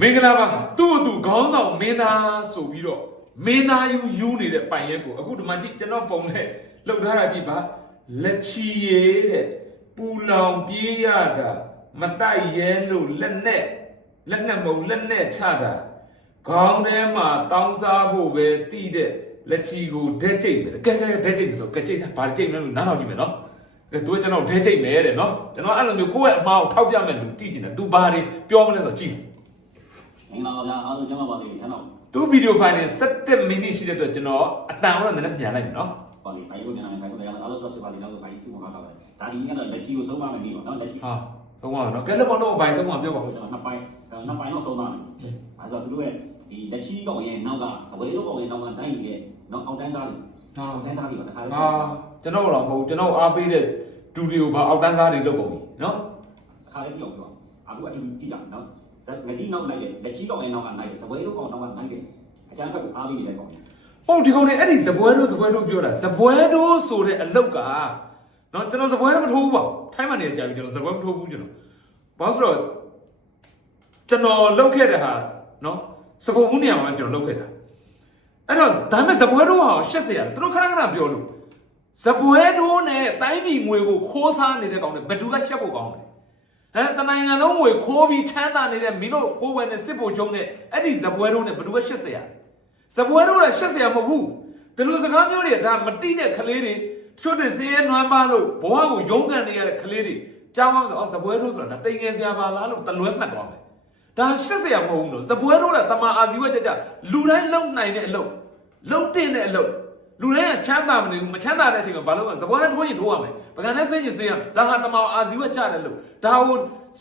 မင်္ဂလာပါသူ့အတူခေါင်းဆောင်မင်းသားဆိုပြီးတော့မင်းသားယူယူနေတဲ့ပိုင်ရက်ကိုအခုဒီမှာကြည့်ကျွန်တော်ပုံနဲ့လှုပ်ထားတာကြည့်ပါလက်ချီရဲတဲ့ပူလောင်ပြေးရတာမတိုက်ရဲလို့လက်နဲ့လက်နဲ့မဟုတ်လက်နဲ့ချတာခေါင်းထဲမှာတောင်းစားဖို့ပဲတီးတဲ့လက်ချီကိုဒဲကျိတ်မယ်ကဲကဲဒဲကျိတ်မယ်ဆိုကဲကျိတ်တာဘာကျိတ်မလဲလို့နားထောင်ကြည့်မယ်နော်ကဲသူကကျွန်တော်ဒဲကျိတ်မယ်တဲ့နော်ကျွန်တော်အဲ့လိုမျိုးကိုယ့်ရဲ့အမှားကိုထောက်ပြမယ်လို့တီးချင်တယ်သူဘာတွေပြောမလဲဆိုတော့ကြည့် မင်္ဂလာပါဗျာအားလုံးကျမ်းပါပါစေကျွန်တော်သူဗီဒီယိုဖိုင်နဲ့17မိနစ်ရှိတဲ့အတွက်ကျွန်တော်အတန်တော့နည်းနည်းပြန်လိုက်မယ်နော်ပါလိဖိုင်ကိုပြန်လာမယ်ဖိုင်ကိုပြန်လာအားလုံးတော့ဆက်ပါလိမ့်လို့ဖိုင်စုမှာပါပဲဒါဒီနေ့ကတော့လက်ချီကိုဆုံးမမယ်ပြီးတော့နော်လက်ချီဟာသုံးပါတော့ကဲလက်ပေါ်တော့ဘိုင်ဆုံးမှပြောပါဦးကျွန်တော်နှစ်ပိုင်းနှစ်ပိုင်းတော့ဆုံးပါမယ်အဲဆိုတော့သူတို့ရဲ့ဒီလက်ချီကောင်ရဲ့နောက်ကသဝေလို့ကောင်ရဲ့နောက်ကတိုင်းနေတဲ့နော်အောက်တန်းသားတွေဟာအောက်တန်းသားတွေကတခါလေးဟာကျွန်တော်တော့မဟုတ်ကျွန်တော်အားပေးတဲ့ဒူဒီယိုဘာအောက်တန်းစားတွေလုပ်ကုန်ပြီနော်တခါလေးပြောပြောအခုအတူကြည့်ကြနော် ငကြီးနောက်လိုက်တယ်လက်ကြီးကောင်ရဲ့နောက်ကနိုင်တယ်သပွဲတို့ကောင်နောက်ကနိုင်တယ်အကျန်းဘက်ကအားပြီးနေတယ်ကောင်ဟုတ်ဒီကောင်နဲ့အဲ့ဒီဇပွဲတို့ဇပွဲတို့ပြောတာဇပွဲတို့ဆိုတဲ့အလောက်ကနော်ကျွန်တော်ဇပွဲတော့မထိုးဘူးပါထိုင်းမှနေကြာပြီကျွန်တော်ဇပွဲမထိုးဘူးကျွန်တော်ဘာလို့ဆိုတော့ကျွန်တော်လောက်ခဲ့တဲ့ဟာနော်စကုပ်မှုနေရာမှာကျွန်တော်လောက်ခဲ့တာအဲ့တော့ဒါမဲ့ဇပွဲတို့ဟာရှက်စရာသူတို့ခဏခဏပြောလို့ဇပွဲတို့နဲ့တိုင်းပြည်ငွေကိုခိုးစားနေတဲ့ကောင်တွေဘယ်သူကရှက်ဖို့ကောင်းလဲ ဟမ်တနိုင်ငံလုံးငွေခိုးပြီးချမ်းသာနေတဲ့မင်းတို့ကိုယ်ဝန်နဲ့စစ်ဖို့ချုံနဲ့အဲ့ဒီဇပွဲတို့နဲ့ဘယ်သူက80ရာဇပွဲတို့က80ရာမဟုတ်ဘူးဒီလိုစကားမျိုးတွေဒါမတိတဲ့ကလေးတွေချို့တဲ့စင်းရဲနွမ်းပါလို့ဘဝကိုရုန်းကန်နေရတဲ့ကလေးတွေကြောင်းအောင်ဆိုအောင်ဇပွဲတို့ဆိုတာတိမ်ငယ်စရာပါလားလို့တလွဲမှတ်သွားတယ်ဒါ80ရာမဟုတ်ဘူးလို့ဇပွဲတို့ကတမန်အာဇီဝကြကြလူတိုင်းလုံနိုင်တဲ့အလုပ်လုံတင်တဲ့အလုပ် လူတိုင်းကချမ်းသာမနေဘူးမချမ်းသာတဲ့အချိန်မှာဘာလို့လဲသဘောနဲ့ထိုးရင်ထိုးရမယ်ပကံနဲ့စိတ်ရင်စိတ်ရမယ်ဒါဟာတမောင်အာဇီဝကြတယ်လို့ဒါကို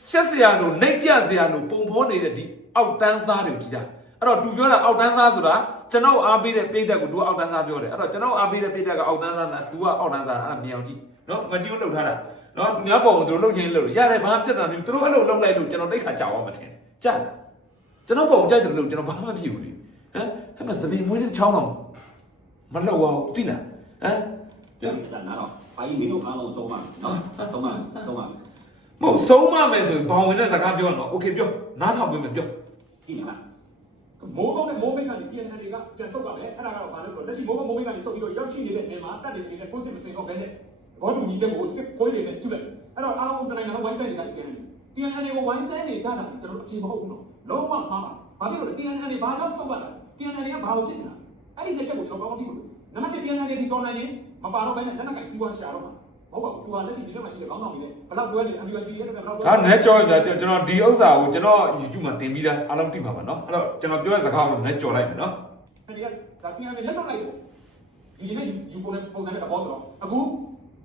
ဆက်စရာလို့နှိတ်ကြစရာလို့ပုံဖော်နေတဲ့ဒီအောက်တန်းစားတွေကြည့်တာအဲ့တော့သူပြောတာအောက်တန်းစားဆိုတာကျွန်တော်အားပေးတဲ့ပိတ်သက်ကိုသူကအောက်တန်းစားပြောတယ်အဲ့တော့ကျွန်တော်အားပေးတဲ့ပိတ်သက်ကအောက်တန်းစားတာသူကအောက်တန်းစားအဲ့ဒါမြောင်ကြည့်နော်မကြည့်လို့လှုပ်ထားတာနော်သူများပုံကိုသူတို့လှုပ်ချင်းလှုပ်လို့ရတယ်ဘာမှပြတ်တာမဖြစ်သူတို့အဲ့လိုလှုပ်လိုက်လို့ကျွန်တော်တိတ်ခါကြောက်အောင်မထင်ကြားလားကျွန်တော်ပုံကြိုက်တယ်လို့ကျွန်တော်ဘာမှမဖြစ်ဘူးလေဟမ်အဲ့မှာသပင်မွေးတဲ့ချောင်းတော့ မလှုပ်အောင်တိလားဟမ် ပြန်လာတော့ဖိုင်မင်းတို့အားလုံးဆုံးပါနော်ဆုံးပါဆုံးပါ မဟုတ်ဆုံးမမယ်ဆိုရင်ဘောင်ဝင်တဲ့စကားပြောတော့โอเคပြောနားထောင်ပေးမယ်ပြော ကြည့်နေလား မိုးကောင်းတဲ့မိုးမိတ်ကနေပြန်ထန်တွေကပြန်ဆုတ်ပါမယ်အဲ့ဒါကတော့ဘာလို့ဆိုတော့လက်ရှိမိုးကောင်းမိုးမိတ်ကနေဆုတ်ပြီးတော့ရောက်ရှိနေတဲ့နေမှာတက်နေနေတဲ့ကိုယ်စစ်မစင်ကောက်တဲ့ဘောတူညီချက်ကိုစစ်ခွေးတွေနဲ့ပြုလိုက်အဲ့တော့အားလုံးတနိုင်ငံလုံးဝိုင်းဆိုင်နေကြတယ်ပြန်နေ TNN ကိုဝိုင်းဆိုင်နေကြတာကျွန်တော်အဖြေမဟုတ်ဘူးနော်လုံးဝမှားပါဘာဖြစ်လို့လဲ TNN တွေဘာကြောင့်ဆုတ်ပါလဲ TNN တွေကဘာလို့ဖြစ်နေတာ အဲ့ဒီတစ်ချက်ကိုကျွန်တော်ကောင်းကောင်းသိဖို့နံပါတ်1 TNN တွေဒီတော်လိုင်းရင်မပါတော့ဘဲနဲ့လက်နက်ကင်စီးပွားရှာတော့မှာဟုတ်ပါဘူးသူကလက်ရှိဒီထဲမှာရှိတဲ့ကောင်းဆောင်တွေနဲ့ဘယ်တော့တွဲနေ MUSD ရဲ့ဘယ်တော့ဒါနဲ့ကြောရပြကျွန်တော်ဒီဥစ္စာကိုကျွန်တော် YouTube မှာတင်ပြီးသားအားလုံးသိပါပါနော်အဲ့တော့ကျွန်တော်ပြောတဲ့စကားကိုလည်းကြော်လိုက်မယ်နော်အဲ့ဒီကဒါပြန်နေလက်တော့လိုက်ပေါ့ဒီနေ့ယူပုံနဲ့ပုံစံနဲ့တော့ဆိုတော့အခု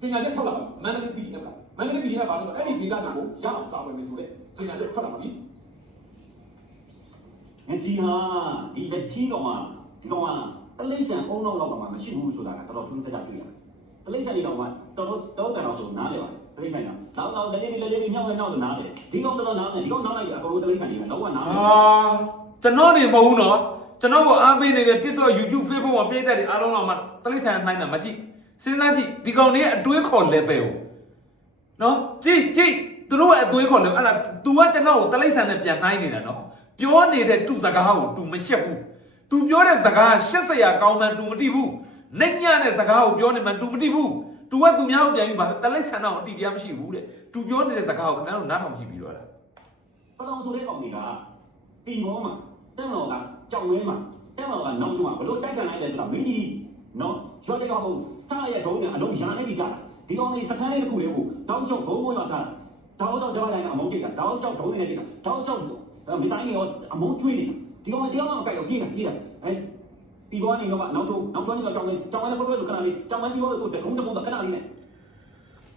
ပညာချက်ထွက်လာမန္တလေးပြည်နဲ့မန္တလေးပြည်ကဘာလို့ဆိုအဲ့ဒီဒေသချက်ကိုရအောင်ကာဝယ်မယ်ဆိုတဲ့ပညာချက်ထွက်လာပါပြီငကြီးဟာဒီလက်ချီကောင်ကဒီကောင်က တလိမ့်ဆန်အုံနောက်တော့မှမရှိဘူးဆိုတာကတော်တော်ထူးခြားကြတွေ့ရတယ်တလိမ့်ဆန်ဒီကောင်ကတော်တော်တောကန်အောင်ဆိုနားလေပါတလိမ့်ဆန်ကနောက်နောက်တလိမ့်လေးလေးလေးမြောက်နဲ့နောက်တော့နားလေဒီကောင်တော်တော်နားလေဒီကောင်နောက်လိုက်အကုန်လုံးတလိမ့်ဆန်တွေကလောကနားလေ အာကျွန်တော်နေမဟုတ်ဘူးနော်ကျွန်တော်ကိုအားပေးနေတဲ့ TikTok YouTube Facebook မှာပြည့်တဲ့တွေအားလုံးတော့မှတလိษံနိုင်တာမကြည့်စဉ်းစားကြည့်ဒီကောင်လေးအတွေးခေါ် level ကိုနော်ကြည့်ကြည့်သူတို့ရဲ့အတွေးခေါ် level အဲ့ဒါ तू ကကျွန်တော်ကိုတလိษံနဲ့ပြန်နိုင်နေတာနော်ပြောနေတဲ့သူစကားကို तू မရှက်ဘူး तू ပြောတဲ့စကားရှက်စရာကောင်းမှန် तू မတိဘူးနှိမ့်ညတဲ့စကားကိုပြောနေမှ तू မတိဘူး तू ကသူများကိုပြန်ပြီးပါတလိษံတော့အတိတရားမရှိဘူးတဲ့ तू ပြောနေတဲ့စကားကိုခင်ဗျားတို့နားထောင်ကြည့်ပြီးတော့လား ပလောင်ဆိုတဲ့ကောင်တွေကတီမောမှာတက်တော်ကကြောက်ဝဲမှာတက်တော်ကနောက်ဆုံးကဘလို့တိုက်ခံလိုက်တယ်ဆိုတာမင်းကြီးနော်ရွက်တဲ့ကောင်ချရဲ့ဒုံးနဲ့အလုံးရာနေပြီကြတာဒီကောင်လေးစခန်းလေးတစ်ခုလေးကိုတောင်းလျှောက်ဘုံဘုံရောက်ထားတာတောင်းလျှောက်ကြပါလိုက်အမုန်းတိတ်တာတောင်းလျှောက်ဒုံးနေတိတ်တာတောင်းလျှောက်မိဆိုင်နေရောအမုန်းကျွေးနေတာ ဒီကောင်တရားမှမကြိုက်တော့ပြေးတာပြေးတာအဲဒီဘောကနေတော့နောက်ဆုံးနောက်ဆုံးကကြောင်းလေးကြောင်းလေးဘယ်လိုလဲခဏလေးကြောင်းလေးပြောလို့တကုန်းတကုန်းခဏလေးနဲ့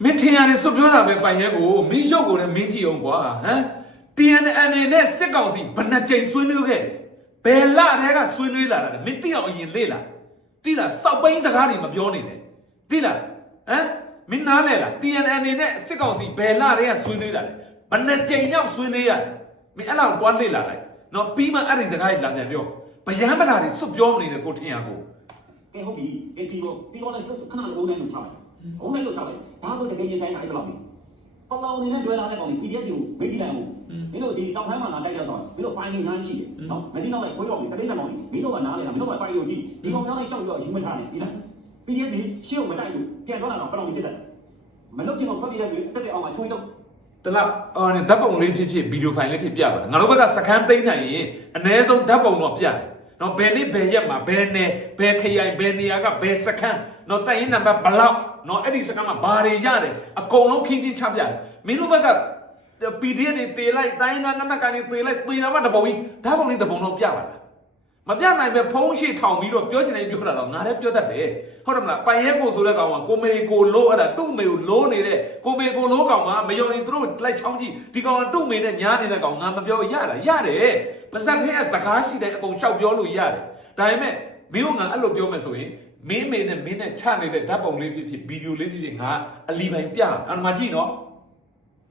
မင်းထင်ရတယ်စွတ်ပြောတာပဲပိုင်ရဲကိုမင်းရုပ်ကိုလည်းမင်းကြည့်အောင်ကွာဟမ် TNN နဲ့စစ်ကောင်စီဘယ်နှကြိမ်ဆွေးနွေးခဲ့ဘယ်လတည်းကဆွေးနွေးလာတာလဲမင်းတိအောင်အရင်လေ့လာတိလားစောက်ပိန်းစကားတွေမပြောနေနဲ့တိလားဟမ်မင်းနားလဲလား TNN နဲ့စစ်ကောင်စီဘယ်လတည်းကဆွေးနွေးလာလဲဘယ်နှကြိမ်မြောက်ဆွေးနွေးရတယ်မင်းအဲ့လောက်တွားလေ့လာလိုက် နော်ပြီးမှအဲ့ဒီစကားကြီးလာပြန်ပြောဗျမ်းပလာတွေစွတ်ပြောမနေနဲ့ကိုထင်ရကိုကဲဟုတ်ပြီကဲဒီဘောဒီဘောလည်းခဏလေးဘုံနဲ့လို့ချလိုက်ဘုံနဲ့လို့ချလိုက်ဒါတော့တကယ်ရင်ဆိုင်တာအဲ့လိုပဲပလောင်နေနဲ့တွဲလာတဲ့ကောင်ကြီး PDF ကိုမေးကြည့်လိုက်အောင်မင်းတို့ဒီတောင်ပိုင်းမှာလာတိုက်ကြတော့မင်းတို့ file ငန်းရှိတယ်နော်မင်းတို့လိုက်ခွေးတော့တတိယကောင်ကြီးမင်းတို့ကနားလေတာမင်းတို့က file ကိုကြည့်ဒီကောင်များလိုက်ရှောက်ပြီးတော့ယူမထားနဲ့ဒီလား PDF ဒီရှေ့ကိုမတိုက်ဘူးပြန်တော့လာတော့ပလောင်ကြီးတက်တယ်မလုပ်ချင်တော့ဖတ်ပြလိုက်ပြီးတက်တဲ့အောင်မှာထွေးတော့ တလားအော်နေဓာတ်ပုံလေးဖြစ်ဖြစ်ဗီဒီယိုဖိုင်လေးဖြစ်ပြပါတယ်ငါတို့ဘက်ကစကန်သိမ်းနိုင်ရင်အ ਨੇ ဆုံးဓာတ်ပုံတော့ပြတယ်နော်ဘယ်နေ့ဘယ်ရက်မှာဘယ်နယ်ဘယ်ခရိုင်ဘယ်နေရာကဘယ်စကန်နော်တိုင်ရင်နံပါတ်ဘလောက်နော်အဲ့ဒီစကန်မှာဘာတွေရတယ်အကုန်လုံးခင်းချင်းချပြတယ်မင်းတို့ဘက်က PDF တွေတေလိုက်တိုင်းသားနမကန်တွေတေလိုက်တေလာမှတပုံကြီးဓာတ်ပုံလေးတပုံတော့ပြပါလား မပြနိုင်ပဲဖုံးရှိထောင်ပြီးတော့ပြောချင်တယ်ပြောတာတော့ငါလည်းပြောတတ်တယ်ဟုတ်တယ်မလားပိုင်ရဲကိုဆိုတဲ့ကောင်ကကိုမေကိုလိုးအဲ့ဒါသူ့မေကိုလိုးနေတဲ့ကိုမေကိုလိုးကောင်ကမယုံရင်သူတို့လိုက်ချောင်းကြည့်ဒီကောင်ကသူ့မေနဲ့ညားနေတဲ့ကောင်ငါမပြောရတာရတယ်ပါဇက်ထဲကစကားရှိတဲ့အကုန်လျှောက်ပြောလို့ရတယ်ဒါပေမဲ့မင်းကငါအဲ့လိုပြောမယ်ဆိုရင်မင်းမေနဲ့မင်းနဲ့ချနေတဲ့ဓာတ်ပုံလေးဖြစ်ဖြစ်ဗီဒီယိုလေးဖြစ်ဖြစ်ငါအလီပိုင်ပြအဲ့ဒါမှကြည့်နော်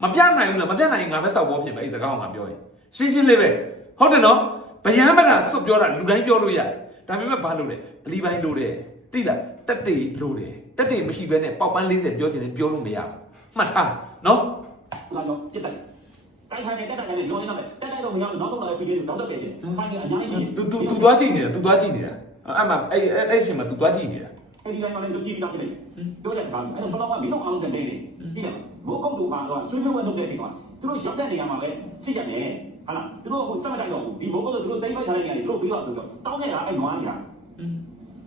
မပြနိုင်ဘူးလားမပြနိုင်ရင်ငါပဲစောက်ဘောဖြစ်မယ်အဲ့စကားကိုငါပြောရင်ရှင်းရှင်းလေးပဲဟုတ်တယ်နော် ဗျမ်းမလားစွတ်ပြောတာလူတိုင်းပြောလို့ရတယ်ဒါပေမဲ့ဘာလို့လဲအလီပိုင်းလို့တယ်တိလားတက်တေလို့တယ်တက်တေမရှိဘဲနဲ့ပေါက်ပန်း40ပြောချင်တယ်ပြောလို့မရဘူးမှတ်ထားနော်လာတော့ပြစ်တယ်တိုက်ခိုင်တက်တိုက်နဲ့ရောနေတာပဲတက်တိုက်တော့မရဘူးနောက်ဆုံးလာပြီးတော့နောက်တော့ပြန်တယ်ဖိုင်ကအများကြီးတူတူတူသွားကြည့်နေတာတူသွားကြည့်နေတာအဲ့မှာအဲ့အဲ့ရှင်မှာတူသွားကြည့်နေတာအဲ့ဒီကနေတို့ကြည့်ပြီးတော့ပြလိုက်ပြောတဲ့ခါမှာအဲ့တော့ဘလောက်ကမင်းတို့အားလုံးတက်တယ်နေပြီးတော့ဘိုးကုတ်တို့ဘာတော့ဆွေးနွေးပွဲလုပ်တဲ့အချိန်မှာသူတို့ရောက်တဲ့နေရာမှာပဲရှိကြတယ် ဟာလားသူတို့ကစမတိုက်တော့ဘူးဒီဘိုးကုတ်တို့သူတို့တိတ်ပိုက်ထားတဲ့နေရာတွေသူတို့ပြီးတော့သူတို့တောင်းနေတာအဲ့နွားနေတာ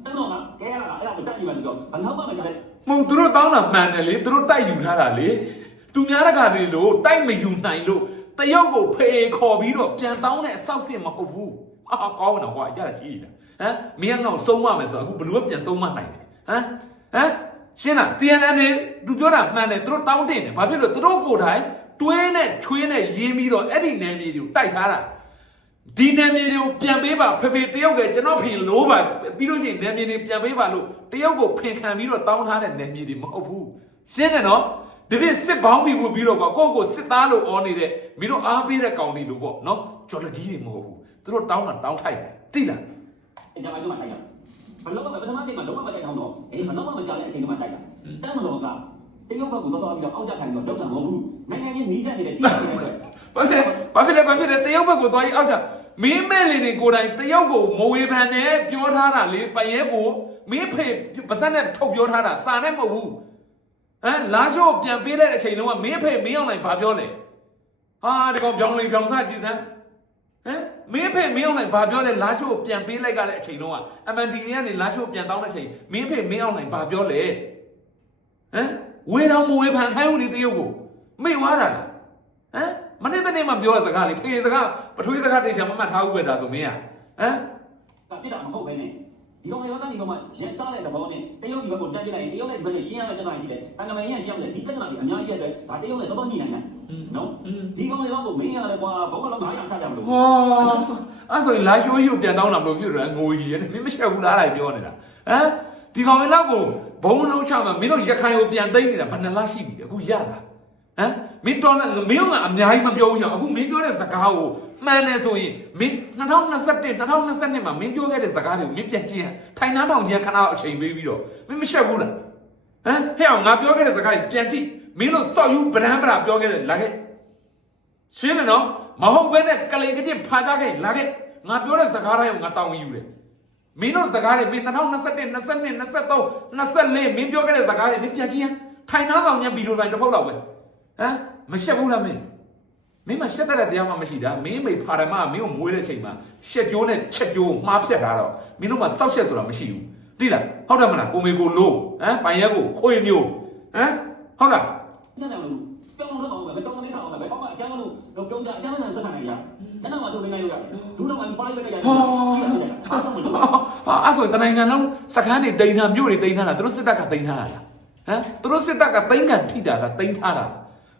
အဲ့တော့ကကဲရတာအဲ့ဒါကိုတက်ပြီးမှပြီးတော့ဘလောက်မှမကြတဲ့မဟုတ်သူတို့တောင်းတာမှန်တယ်လေသူတို့တိုက်ယူထားတာလေသူများတကာတွေလို့တိုက်မယူနိုင်လို့တယောက်ကိုဖေခေါ်ပြီးတော့ပြန်တောင်းတဲ့အဆောက်အစ်မဟုတ်ဘူးဟာကောင်းတော့ကွာရရှိတယ်ဟမ်မင်းကတော့စုံမမယ်ဆိုတော့အခုဘလူးကပြန်စုံမနိုင်တယ်ဟမ်ဟမ်ရှင်းလား TNN နေသူပြောတာမှန်တယ်သူတို့တောင်းတင်တယ်ဘာဖြစ်လို့သူတို့ကိုယ်တိုင် တွင်းနဲ့ချွေးနဲ့ရင်းပြီးတော့အဲ့ဒီနယ်မြေတွေကိုတိုက်ထားတာဒီနယ်မြေတွေကိုပြန်ပေးပါဖေဖေတယောက်ကကျွန်တော်ဖင်လို့ပါပြီးလို့ရှိရင်နယ်မြေတွေပြန်ပေးပါလို့တယောက်ကိုဖင်ခံပြီးတော့တောင်းထားတဲ့နယ်မြေတွေမဟုတ်ဘူးရှင်းတယ်နော်ဒီပြစစ်ပေါင်းပြီးဝပြီးတော့ကွာကိုယ့်ကိုစစ်သားလို့အော်နေတဲ့မင်းတို့အားပေးတဲ့ကောင်တွေလို့ပေါ့နော်ကြော်လကြီးတွေမဟုတ်ဘူးသူတို့တောင်းတာတောင်းထိုက်တယ်သိလားအဲ့ဒါမှတော့တိုက်ရဘလောက်မှပထမချိန်မှာလုံးဝမတိုက်အောင်တော့အေးဘလောက်မှမကြတဲ့အချိန်မှာတိုက်ရတမ်းမလို့က တရုတ်ဘက်ကိုတော့ပြီးတော့အောက်ကြခံပြီးတော့ဒေါက်တာမဟုတ်ဘူးနိုင်ငံချင်းနီးစပ်နေတဲ့တိကျနေတဲ့ဘာဖြစ်ဘာဖြစ်လဲဘာဖြစ်လဲတယောက်ဘက်ကိုသွားပြီးအောက်ကြမင်းမဲ့လေတွေကိုယ်တိုင်တယောက်ကိုမဝေဖန်နဲ့ပြောထားတာလေပရဲကိုမင်းဖေပါစက်နဲ့ထုတ်ပြောထားတာစာနဲ့မဟုတ်ဘူးဟမ်လာရှိုးပြန်ပေးလိုက်တဲ့အချိန်လုံးကမင်းဖေမင်းအောင်နိုင်ဘာပြောလဲဟာဒီကောင်ပြောင်းလေပြောင်းစားကြည့်စမ်းဟမ်မင်းဖေမင်းအောင်နိုင်ဘာပြောလဲလာရှိုးပြန်ပေးလိုက်ကြတဲ့အချိန်လုံးက MNDA ကနေလာရှိုးပြန်တောင်းတဲ့အချိန်မင်းဖေမင်းအောင်နိုင်ဘာပြောလဲဟမ် ဝေတော်မဝေဖန်ခိုင်းဦးလေတရုတ်ကိုမိတ်သွားတာလားဟမ်မနေ့တနေ့မှပြောတဲ့စကားလေဖေစကားပထွေးစကားတေချာမမှတ်ထားဘူးပဲဒါဆိုမင်းอ่ะဟမ်ကပြတာမဟုတ်ပဲနဲ့ဒီကောင်ရောကနေတော့မှရန်စားတဲ့သဘောနဲ့တရုတ်ဒီဘက်ကိုတက်ပြလိုက်ရင်တရုတ်လည်းဒီဘက်နဲ့ရှင်းရတဲ့တက်လာကြီးတယ်အန်ဂမန်ရရှင်းရတယ်ဒီတက်လာကြီးအများကြီးတဲ့ဒါတရုတ်လည်းတော့တော့ညှိနိုင်တယ်နော်ဒီကောင်ရောကိုမင်းရတယ်ကွာဘောကလုံး900ချကြမလို့ဟောအဲ့ဆိုရင်လာရှိုးယူပြန်တောင်းတာမလို့ဖြစ်တယ်ငိုကြီးရဲ့မင်းမရှက်ဘူးလားလိုက်ပြောနေတာဟမ် ဒီကောင်လေးလောက်ကိုဘုံလုံးချမှာမင်းတို့ရခိုင်ကိုပြန်သိမ်းနေတာဘယ်နှလားရှိပြီလဲအခုရလားဟမ်မင်းတော်လည်းမင်းကအများကြီးမပြောဘူးချင်အခုမင်းပြောတဲ့စကားကိုမှန်တယ်ဆိုရင်မင်း2021 2022မှာမင်းပြောခဲ့တဲ့စကားတွေကိုမင်းပြန်ကြည့်ရထိုင်နှမ်းထောင်ကြီးခဏအချိန်ပေးပြီးတော့မင်းမရှက်ဘူးလားဟမ်ဟဲ့အောင်ငါပြောခဲ့တဲ့စကားတွေပြန်ကြည့်မင်းတို့စောက်ယူဗရန်ဗရာပြောခဲ့တဲ့လာခဲ့ရှင်းတယ်နော်မဟုတ်ဘဲနဲ့ကလိန်ကတိဖာကြခဲ့လာခဲ့ငါပြောတဲ့စကားတိုင်းကိုငါတောင်းယူတယ် မင်းတို့စကားတွေမင်း2021 22 23 24မင်းပြောခဲ့တဲ့စကားတွေမင်းပြန်ကြည့်ရထိုင်နာကောင်ညဗီဒီယိုတိုင်းတစ်ဖက်လောက်ပဲဟမ်မရှက်ဘူးလားမင်းမင်းမရှက်တဲ့တရားမှမရှိတာမင်းမိဖာရမမင်းကိုမွေးတဲ့ချိန်မှာရှက်ကြိုးနဲ့ချက်ကြိုးမှားဖြတ်ထားတော့မင်းတို့မှာစောက်ရှက်ဆိုတာမရှိဘူးသိလားဟုတ်တယ်မလားကိုမေကိုလို့ဟမ်ပိုင်ရက်ကိုခွေမျိုးဟမ်ဟုတ်လား ညနေလို့ပြောင်းလို့တော့ပဲတောင်းနေတာပဲဘောကအချမ်းလို့တော့ပြောကြအချမ်းနဲ့ဆက်ဆံနေရအဲ့တော့မှတို့နေနိုင်လို့ရတယ်ဒုတော့မှပါလိုက်ပဲရတယ်ဟာတော့မလို့ဟာအဲ့ဆိုတနိုင်ငံလုံးစခန်းတွေတိန်ထားမြို့တွေတိန်ထားတာသူတို့စစ်တပ်ကတိန်ထားတာလားဟမ်သူတို့စစ်တပ်ကတိန်ကန်ထိတာလားတိန်ထားတာ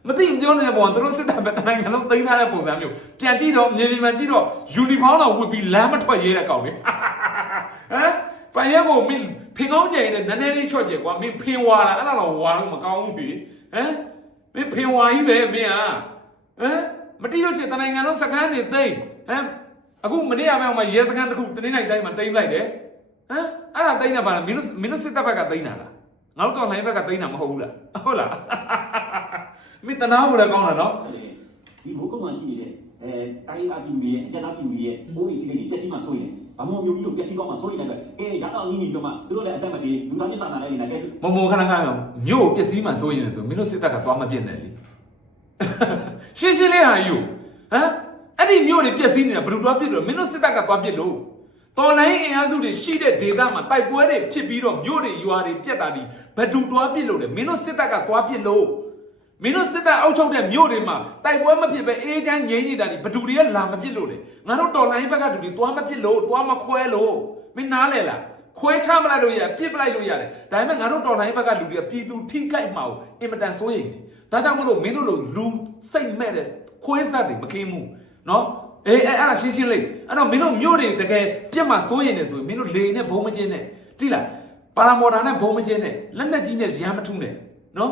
မသိဘူးပြောနေတဲ့ပုံကသူတို့စစ်တပ်ပဲတနိုင်ငံလုံးတိန်ထားတဲ့ပုံစံမျိုးပြန်ကြည့်တော့မြေပြင်မှာကြည့်တော့ယူနီဖောင်းတော့ဝတ်ပြီးလမ်းမထွက်ရဲတဲ့ကောင်လေဟမ်ပန်ရက်ကိုမင်းဖင်ကောင်းကျင်နေနည်းနည်းလေးချော့ကျကွာမင်းဖင်ဝါလာအဲ့ဒါတော့ဝါလို့မကောင်းဘူးပြီဟမ် မင်းဖင်ဝါကြီးပဲမင်းอ่ะဟမ်မတိလို့ရှိရင်တနိုင်ငံလုံးစခန်းတွေတိန်ဟမ်အခုမနေ့ကမှမှရဲစခန်းတစ်ခုတင်းနိုင်တိုင်းမှာတိန်လိုက်တယ်ဟမ်အဲ့ဒါတိန်းတာပါလားမင်းတို့မင်းတို့စစ်တပ်ဘက်ကတိန်းတာလားငါတို့တော်လှန်ရေးဘက်ကတိန်းတာမဟုတ်ဘူးလားဟုတ်လားမင်းတနာဖို့လည်းကောင်းတာနော်ဒီဘိုးကောင်မှရှိနေတဲ့အဲတိုင်းအပြည်ကြီးရဲ့အကျဉ်းသားပြည်ကြီးရဲ့ဘိုးကြီးစီးကနေတက်ရှိမှဆိုရင် အမောမျိုးကြီးကိုတက်ရှိတော့မှဆိုရင်လည်းအဲရတော့ကြီးနေကြမှာသူတို့လည်းအသက်မပြေလူသားချင်းစာနာလည်းနေတယ်မုံမုံခဏခဏမြို့ကိုပစ္စည်းမှစိုးရင်ဆိုမင်းတို့စစ်တပ်ကသွားမပြစ်နဲ့လေရှင်းရှင်းလေးဟာယူဟမ်အဲ့ဒီမြို့တွေပစ္စည်းနေတာဘယ်လိုသွားပြစ်လို့မင်းတို့စစ်တပ်ကသွားပြစ်လို့တော်လိုင်းအင်အားစုတွေရှိတဲ့ဒေသမှာတိုက်ပွဲတွေဖြစ်ပြီးတော့မြို့တွေရွာတွေပြက်တာဒီဘယ်သူသွားပြစ်လို့လဲမင်းတို့စစ်တပ်ကသွားပြစ်လို့ မင်းတို့စစ်တပ်အောက်ချုပ်တဲ့မြို့တွေမှာတိုက်ပွဲမဖြစ်ပဲအေးချမ်းငြိမ်းနေတာဒီဘယ်သူတွေကလာမပြစ်လို့လဲငါတို့တော်လိုင်းဘက်ကသူတွေသွားမပြစ်လို့သွားမခွဲလို့မင်းနားလဲလားခွဲချမလိုက်လို့ရပြစ်ပလိုက်လို့ရတယ်ဒါပေမဲ့ငါတို့တော်လိုင်းဘက်ကလူတွေကပြည်သူထိခိုက်မှာကိုအင်မတန်စိုးရိမ်တယ်ဒါကြောင့်မလို့မင်းတို့လိုလူစိတ်မဲ့တဲ့ခွဲစားတွေမကင်းဘူးနော်အေးအဲ့အဲ့ဒါရှင်းရှင်းလေးအဲ့တော့မင်းတို့မြို့တွေတကယ်ပြက်မှာစိုးရိမ်နေဆိုရင်မင်းတို့လေနဲ့ဘုံမကျင်းနဲ့တိလားပါရာမော်တာနဲ့ဘုံမကျင်းနဲ့လက်နက်ကြီးနဲ့ရမ်းမထုနဲ့နော်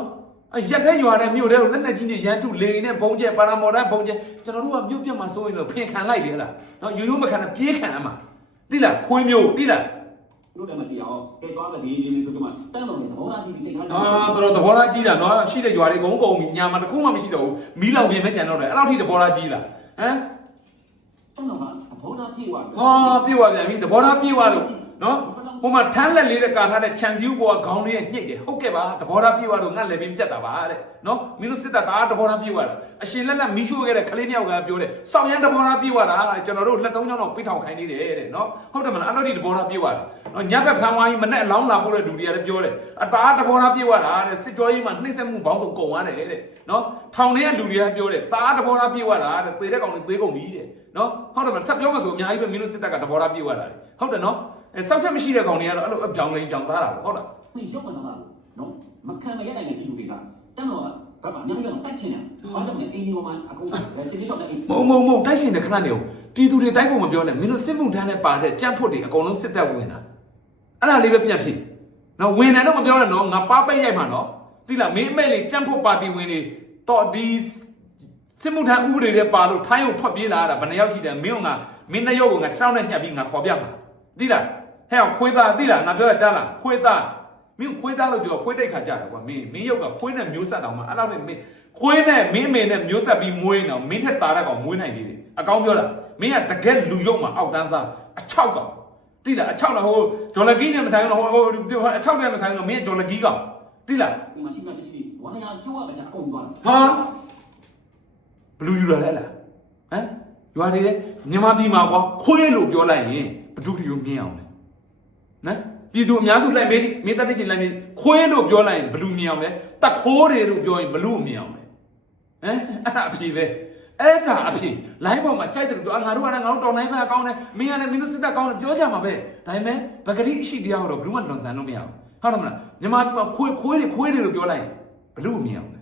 အဲ့ရက်တဲ့ရွာတဲ့မြို့တွေကိုလက်နက်ကြီးနဲ့ရမ်းထုလေနဲ့ဘုံကျဲပါရာမော်တာဘုံကျဲကျွန်တော်တို့ကမြို့ပြက်မှာစိုးရိမ်လို့ဖင်ခံလိုက်လေဟလားနော်ရိုးရိုးမခံနဲ့ပြေးခံရမှာတိလားခွေးမျိုးတိလားတို့လည်းမသိအောင်ကဲသွားတဲ့ဒီလေးလေးဆိုတော့တန်းတော်နဲ့သဘောထားကြည့်ပြီးစိတ်ထားအာတော်တော်သဘောထားကြီးတာနော်ရှိတဲ့ကြွားတွေအကုန်ကုန်ပြီညာမှာတစ်ခုမှမရှိတော့ဘူးမီးလောင်ပြင်းမဲ့ကြံတော့တယ်အဲ့လောက်ထိသဘောထားကြီးလားဟမ်တန်းတော်ကသဘောထားပြေသွားဟာပြေဝပြန်ပြီသဘောထားပြေဝလို့နော် ဟိုမှာထမ်းလက်လေးတဲ့ကာထားတဲ့ခြံစည်းဥပေါ်ကခေါင်းလေးရဲ့ညှိတယ်ဟုတ်ကဲ့ပါသဘောထားပြေဝလို့ငတ်လည်းပင်ပြတ်တာပါတဲ့နော်မင်းတို့စစ်တပ်သားသဘောထားပြေဝတာအရှင်လက်လက်မီးရှို့ခဲ့တဲ့ခလေးနှစ်ယောက်ကပြောတယ်စောင်းရန်သဘောထားပြေဝတာကျွန်တော်တို့လက်သုံးချောင်းတော့ပိတ်ထောင်ခိုင်းနေတယ်တဲ့နော်ဟုတ်တယ်မလားအဲ့လိုထိသဘောထားပြေဝတာနော်ညဘက်ဖန်ဝိုင်းမနဲ့အလောင်းလာပို့တဲ့လူတွေကလည်းပြောတယ်အတားသဘောထားပြေဝတာတဲ့စစ်ကြောရေးမှာနှိမ့်ဆက်မှုဘောင်းဆိုကုန်သွားတယ်တဲ့နော်ထောင်ထဲကလူတွေကပြောတယ်တားသဘောထားပြေဝတာတဲ့သေတဲ့ကောင်တွေသေကုန်ပြီတဲ့နော်ဟုတ်တယ်မလားဆက်ပြောမှဆိုအများကြီးပဲမင်းတို့စစ်တပ်ကသဘောထားပြေဝတာလေဟုတ်တယ်နော် အဲစောက်ချက်မရှိတဲ့ကောင်တွေကတော့အဲ့လိုအပြောင်းလဲပြောင်းစားတာပေါ့ဟုတ်လားဒီရုပ်ပေါ်တော့နော်မခံမရနိုင်တဲ့ပြည်သူတွေကတက်တော့ကဘာမှညနေကတော့တိုက်ချင်တယ်။ဘာကြောင့်လဲအင်းဒီပေါ်မှာအကုန်လက်ချင်ပြီးတော့တိုက်မုံမုံမုံတိုက်ရှင်တဲ့ခဏနေကိုတီသူတွေတိုက်ဖို့မပြောနဲ့မင်းတို့စစ်မှုထမ်းနဲ့ပါတဲ့ကြက်ဖွတ်တွေအကုန်လုံးစစ်တပ်ဝင်တာအဲ့ဒါလေးပဲပြန်ဖြစ်နော်ဝင်တယ်တော့မပြောနဲ့နော်ငါပါပိတ်ရိုက်မှာနော်တိလားမင်းအမိတ်လေးကြက်ဖွတ်ပါတီဝင်တွေတော့ဒီစစ်မှုထမ်းဥပဒေတွေပါလို့ထိုင်းကိုဖတ်ပြေးလာတာဘယ်နှယောက်ရှိတယ်မင်းကမင်းနှယောက်ကငါ6နဲ့ညှက်ပြီးငါခေါ်ပြမှာတိလား ဟဲ့အောင်ခွေးသားသိလားငါပြောတာကြားလားခွေးသားမင်းခွေးသားလို့ပြောခွေးတိတ်ခါကြတာကွာမင်းမင်းရုပ်ကခွေးနဲ့မျိုးဆက်တောင်မှအဲ့လောက်နဲ့မင်းခွေးနဲ့မင်းအမေနဲ့မျိုးဆက်ပြီးမွေးနေအောင်မင်းထက်သားတဲ့ကောင်မွေးနိုင်သေးတယ်အကောင်ပြောလားမင်းကတကယ်လူရုပ်မှာအောက်တန်းစားအချောက်ကောင်တိလားအချောက်လားဟိုဒေါ်လကီနဲ့မဆိုင်တော့ဟိုဟိုအချောက်နဲ့မဆိုင်တော့မင်းဒေါ်လကီကောင်တိလားဒီမှာရှိမှရှိဝါရာကျောင်းကကြာအကုန်သွားဟာဘလူးယူလာလဲလားဟမ်ယူရတယ်မြန်မာပြည်မှာကွာခွေးလို့ပြောလိုက်ရင်ဘဒုတိယမြင်အောင်လေ နော်ပြည်သူအများစုလိုက်မေးမေးတတ်တဲ့ချင်းလိုက်မေးခွေးလို့ပြောလိုက်ရင်ဘလူမြင်အောင်လေတက်ခိုးတယ်လို့ပြောရင်ဘလူမြင်အောင်လေဟမ်အဲ့ဒါအဖြေပဲအဲ့ဒါအဖြေလိုင်းပေါ်မှာကြိုက်တယ်လို့ပြောငါတို့ကလည်းငါတို့တော်နိုင်မှာကောင်းတယ်မင်းကလည်းမင်းတို့စစ်တပ်ကောင်းတယ်ပြောကြမှာပဲဒါပေမဲ့ပဂတိအရှိတရားတော့ဘလူမှလွန်ဆန်လို့မရဘူးဟုတ်တယ်မလားမြန်မာပြည်မှာခွေးခွေးတွေခွေးတွေလို့ပြောလိုက်ရင်ဘလူမြင်အောင်လေ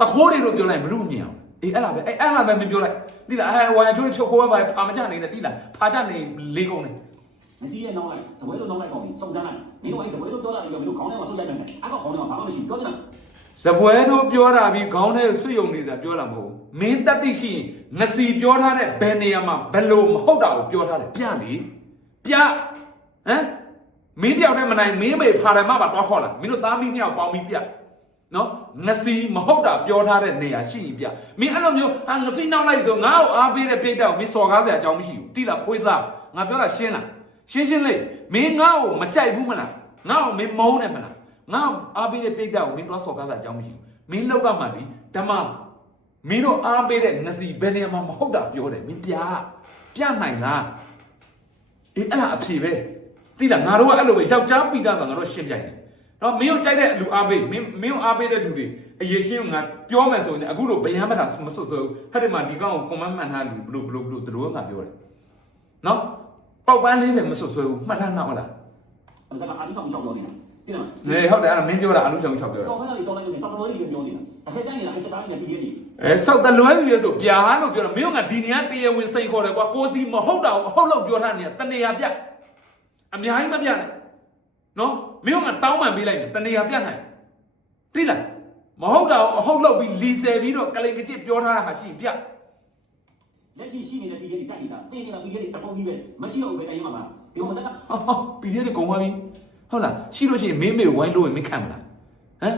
တခိုးတွေလို့ပြောလိုက်ဘလို့မြင်အောင်အေးအဲ့လားပဲအဲ့အဲ့ဟာပဲမပြောလိုက်တိလားအဲဝါရချိုးချုပ်ခိုးပဲဖာမကြနေနဲ့တိလားဖာကြနေလေးကုန်နေ မစီးရဲ့နောက်လိုက်သပွဲလို့နောက်လိုက်ပေါ့စုံစမ်းလိုက်မင်းတို့အဲ့သပွဲလို့ပြောတာလည်းမင်းတို့ခေါင်းထဲမှာဆွတ်လိုက်တယ်အဲ့ကောင်ခေါင်းထဲမှာဘာမှမရှိပြောကြလားဇပွဲတို့ပြောတာပြီးခေါင်းထဲဆွယုံနေတာပြောတာမဟုတ်ဘူးမင်းတက်တိရှိရင်ငစီပြောထားတဲ့ဘယ်နေရာမှာဘယ်လိုမဟုတ်တာကိုပြောထားတယ်ပြလေပြဟမ်မင်းတယောက်တည်းမနိုင်မင်းမေဖာရမပါတော့ခေါ်လာမင်းတို့သားမီးနှစ်ယောက်ပေါင်းပြီးပြနော်ငစီမဟုတ်တာပြောထားတဲ့နေရာရှိရင်ပြမင်းအဲ့လိုမျိုးငစီနောက်လိုက်ဆိုငါ့ကိုအားပေးတဲ့ပြိတ္တာကိုမင်းစော်ကားစရာအကြောင်းမရှိဘူးတိလာခွေးသားငါပြောတာရှင်းလား ရှင်းရှင်းလေးမင်းငါ့ကိုမကြိုက်ဘူးမလားငါ့ကိုမင်းမုန်းတယ်မလားငါ့ကိုအားပေးတဲ့ပြိတ္တောက်ကိုမင်းတော့စော်ကားစရာအကြောင်းမရှိဘူးမင်းလောက်ကမှဒီဓမ္မမင်းတို့အားပေးတဲ့ငစီဘယ်နေရာမှာမဟုတ်တာပြောတယ်မင်းပြပြနိုင်လားအေးအဲ့ဒါအဖြေပဲတိလားငါတို့ကအဲ့လိုပဲယောက်ျားပိတာဆိုငါတို့ရှင်းပြိုင်တယ်နော်မင်းတို့ကြိုက်တဲ့လူအားပေးမင်းမင်းတို့အားပေးတဲ့လူတွေအရေးရှင်းကငါပြောမယ်ဆိုရင်အခုလိုဗျမ်းမတာမစွတ်စွတ်ဟဲ့ဒီမှာဒီကောင်ကိုကွန်မန့်မှန်ထားလူဘလို့ဘလို့ဘလို့တို့ကငါပြောတယ်နော် ပေါက်ပန်း40မဆွဆွဲဘူးမှတ်ထားနောက်မလားအဲ့ဒါကအားလုံးဆောင်ဆောင်ပြောနေတာသိလားလေဟုတ်တယ်အဲ့ဒါမင်းပြောတာအလုံးချောင်းချောင်းပြောတာဆောက်ခဏလေးတောင်းလိုက်လို့ဆောက်တော်လေးပြောနေတာတစ်ခါတိုင်းနေတာအဲ့စတားနေတာပြည်နေအဲဆောက်တလွဲပြီလေဆိုပြားလို့ပြောတာမင်းကဒီနေရတရားဝင်စိန်ခေါ်တယ်ကွာကိုစီမဟုတ်တာကိုအဟုတ်လို့ပြောထားနေတာတနေရပြအများကြီးမပြနဲ့နော်မင်းကတောင်းပန်ပေးလိုက်တယ်တနေရပြနိုင်တိလားမဟုတ်တာကိုအဟုတ်လို့ပြီးလီဆယ်ပြီးတော့ကလိန်ကကြစ်ပြောထားတာဟာရှိပြ လက်ရှိရှိနေတဲ့ပြည်တွေတိုက်နေတာတင်းနေတာပြည်တွေတပုံကြီးပဲမရှိတော့ဘူးပဲတိုင်းမှာပါဒီမှာကဟောဟောပြီးသေးတယ်ကုန်သွားပြီဟုတ်လားရှိလို့ရှိရင်မင်းမေကိုဝိုင်းလို့ရင်မင်းခံမလားဟမ်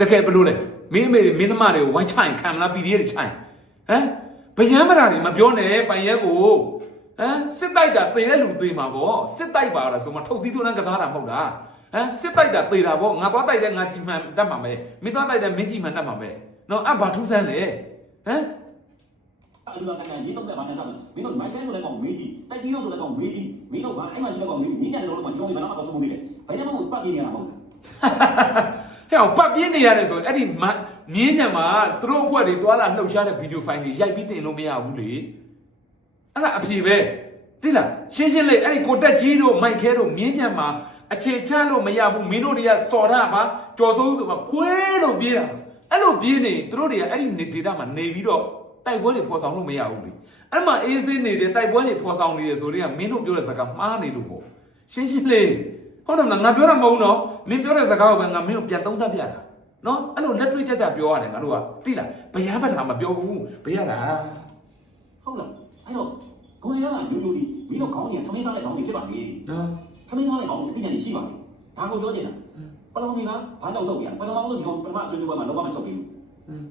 တကယ်ဘလို့လဲမမင်းအမေတွေမင်းသမားတွေကိုဝိုင်းချိုင်ခံမလား PDF တွေချိုင်ဟမ်ဗျံမတာတွေမပြောနဲ့ပိုင်ရဲကိုဟမ်စစ်တိုက်တာသေတဲ့လူသေမှာပေါ့စစ်တိုက်ပါလားဆိုမှထုတ်သီးသွန်းကစားတာမဟုတ်လားဟမ်စစ်တိုက်တာသေတာပေါ့ငါသွားတိုက်တဲ့ငါကြည်မှန်တတ်မှာပဲမင်းသွားတိုက်တဲ့မင်းကြည်မှန်တတ်မှာပဲနော်အဘာထူးဆန်းလေဟမ် အဲ့ဒီကလည်းရေတော့တယ်ဘာနဲ့တော့မင်းတို့မိုက်တိုင်းဆိုလည်းကောင်းမေးကြည့်တိုက်ပြီးလို့ဆိုလည်းကောင်းမေးကြည့်မင်းတို့ကအဲ့မှာရှိလည်းကောင်းမေးညီတယ်လို့မှကြောင်းနေမှာတော့ဆုံးမနေတယ်ဘယ်နဲ့မှမပတ်ပြင်းနေရမှာမဟုတ်ဘူးဟဲ့အောင်ပတ်ပြင်းနေရတယ်ဆိုအဲ့ဒီမမြင်းချံမှာသူတို့အဖွဲ့တွေတွာလာလှုပ်ရှားတဲ့ဗီဒီယိုဖိုင်တွေရိုက်ပြီးတင်လို့မရဘူးလေအဲ့ဒါအဖြေပဲသိလားရှင်းရှင်းလေးအဲ့ဒီကိုတက်ကြီးတို့မိုက်ခဲတို့မြင်းချံမှာအခြေချလို့မရဘူးမင်းတို့တွေကစော်တာပါကြော်စိုးဆိုမှခွေးလို့ပြေးတာအဲ့လိုပြေးနေသူတို့တွေကအဲ့ဒီနေဒေတာမှာနေပြီးတော့ တိုက်ပွဲတွေဖော်ဆောင်လို့မရဘူးလေအဲ့မှာအေးစေးနေတဲ့တိုက်ပွဲတွေဖော်ဆောင်နေတယ်ဆိုတော့မင်းတို့ပြောတဲ့စကားမှားနေလို့ပေါ့ရှင်းရှင်းလေးဟုတ်တယ်မလားငါပြောတာမဟုတ်ဘူးနော်မင်းပြောတဲ့စကားကိုပဲငါမင်းကိုပြန်သုံးသပ်ပြတာနော်အဲ့လိုလက်တွေ့ကြကြပြောရတယ်ငါတို့ကသိလားဗျာပတ်တာမပြောဘူးဘယ်ရတာဟုတ်လားအဲ့တော့ကိုယ်ရကယူယူဒီမင်းတို့ခေါင်းကြီးထမင်းစားတဲ့ခေါင်းကြီးဖြစ်ပါလေနော်ထမင်းစားတဲ့ခေါင်းကြီးအသိဉာဏ်ရှိပါလေဒါကိုပြောချင်တာပထမကြီးကဘာကြောင့်ဆုတ်ပြပထမဆုံးဒီကောင်ပထမဆွေးနွေးပွဲမှာလောကမဆုတ်ဘူးอืม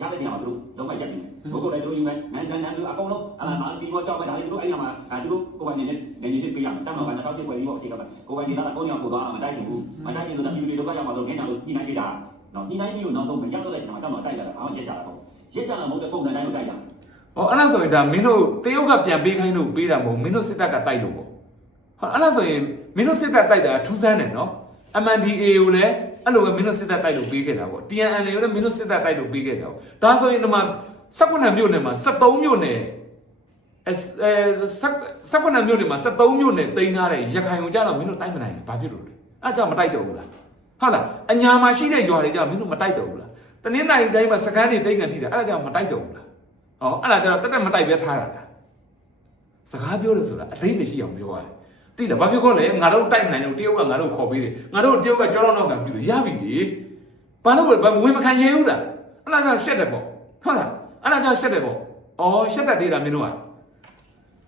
ရတဲ့နေရာမှာသူတို့လောကရက်နေဘုက္ခုလည်းသူတို့ယူမယ်နိုင်ချမ်းနိုင်သူအကုန်လုံးအလားမာဒီမောကြောက်ပဲဒါလည်းသူတို့အဲ့ညမှာဒါသူတို့ကိုယ်ပိုင်နေနဲ့နေနေပြရမယ်တမ်းတော့ကတောက်ချစ်ပွဲပြီးတော့အခြေကပဲကိုယ်ပိုင်နေတာကကိုယ်ညောင်ကိုသွားမတိုက်ဘူးမတိုက်ရင်တော့ဒီလိုလောကရောက်မှာဆိုခင်းကြလို့ညှိနှိုင်းပြတာနော်ညှိနှိုင်းပြီးတော့နောက်ဆုံးမရတော့တဲ့ကျွန်တော်တမ်းတော့တိုက်လာတာအားရက်ကြတာပေါ့ရက်ကြလာမဟုတ်တဲ့ပုံစံတိုင်းကိုတိုက်ကြဟောအဲ့ဒါဆိုရင်ဒါမင်းတို့တရုတ်ကပြန်ပေးခိုင်းလို့ပေးတာမဟုတ်မင်းတို့စစ်တပ်ကတိုက်လို့ပေါ့ဟောအဲ့ဒါဆိုရင်မင်းတို့စစ်တပ်တိုက်တာထူးဆန်းတယ်နော် MNDA ကိုလည်းအဲ့လိုပဲမင်းတို့စစ်တပ်တိုက်လို့ပေးခဲ့တာပေါ့ TNL ကိုလည်းမင်းတို့စစ်တပ်တိုက်လို့ပေးခဲ့တာပေါ့ဒါဆိုရင်ဒီမှာ18မြို့နယ်မှာ73မြို့နယ်အဲ18မြို့နယ်မှာ73မြို့နယ်တိန်းထားတဲ့ရခိုင်ကိုကြတော့မင်းတို့တိုက်မနိုင်ဘူးဘာဖြစ်လို့လဲအဲ့ကြောင့်မတိုက်တော့ဘူးလားဟုတ်လားအညာမှာရှိတဲ့ရွာတွေကြမင်းတို့မတိုက်တော့ဘူးလားတနင်္လာရီတိုင်းမှာစကန်းတွေတိတ်ကန်ထိတာအဲ့ဒါကြောင့်မတိုက်တော့ဘူးလား။အော်အဲ့ဒါကျတော့တက်တက်မတိုက်ပဲထားတာလား။စကားပြောတယ်ဆိုတာအတိတ်မရှိအောင်ပြောရတယ်။ တိတယ်ဘာဖြစ်ခေါ်လဲငါတို့တိုက်နိုင်လို့တရုတ်ကငါတို့ခေါ်ပေးတယ်။ငါတို့တရုတ်ကကြောတော့တော့ကပြီးလို့ရပြီလေ။ဘာလို့လဲဝင်မခံရဘူးလား။အဲ့ဒါကရှက်တယ်ပေါ့။ဟုတ်လား။အဲ့ဒါကရှက်တယ်ပေါ့။အော်ရှက်တတ်သေးတာမင်းတို့က